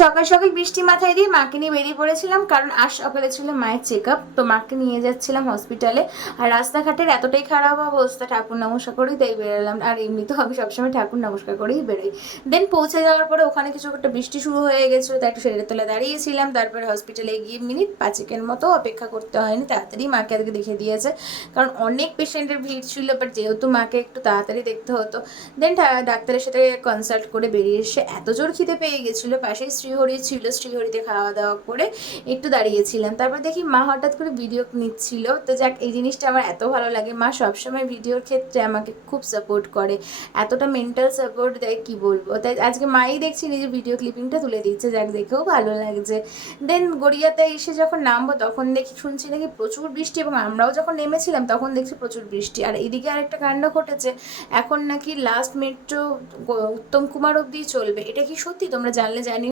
সকাল সকাল বৃষ্টি মাথায় দিয়ে মাকে নিয়ে বেরিয়ে পড়েছিলাম, কারণ আজ সকালে ছিল মায়ের চেক আপ। তো মাকে নিয়ে যাচ্ছিলাম হসপিটালে। আর রাস্তাঘাটের এতটাই খারাপ অবস্থা, ঠাকুর নমস্কার করেই তাই বেরোলাম। আর এমনিতেও আমি সবসময় ঠাকুর নমস্কার করেই বেরোই। দেন পৌঁছে যাওয়ার পরে ওখানে কিছু একটা বৃষ্টি শুরু হয়ে গেছিলো, তাই একটু শেডের তলায় দাঁড়িয়েছিলাম। তারপরে হসপিটালে গিয়ে মিনিট 5 মতো অপেক্ষা করতে হয়নি, তাড়াতাড়ি মাকে আজকে দেখে দিয়েছে। কারণ অনেক পেশেন্টের ভিড় ছিল, বাট যেহেতু মাকে একটু তাড়াতাড়ি দেখতে হতো। দেন ডাক্তারের সাথে কনসাল্ট করে বেরিয়ে এসে এত জোর খিদে পেয়ে গেছিলো, পাশেই শ্রীহরি ছিল, শ্রীহরিতে খাওয়া দাওয়া করে একটু দাঁড়িয়েছিলাম। তারপর দেখি মা হঠাৎ করে ভিডিও নিচ্ছিল। তো যাক, এই জিনিসটা আমার এত ভালো লাগে। মা সবসময় ভিডিওর ক্ষেত্রে আমাকে খুব সাপোর্ট করে, এতটা মেন্টাল সাপোর্ট দেয় কি বলবো। তাই আজকে মাই দেখছি নিজের ভিডিও ক্লিপিংটা তুলে দিচ্ছে, যাক দেখেও ভালো লাগছে। দেন গড়িয়াতে এসে যখন নামবো তখন দেখি শুনছি নাকি প্রচুর বৃষ্টি, এবং আমরাও যখন নেমেছিলাম তখন দেখছি প্রচুর বৃষ্টি। আর এদিকে আরেকটা কাণ্ড ঘটেছে, এখন নাকি লাস্ট মেট্রো উত্তম কুমার অবধি চলবে। এটা কি সত্যি? তোমরা জানলে জানিও।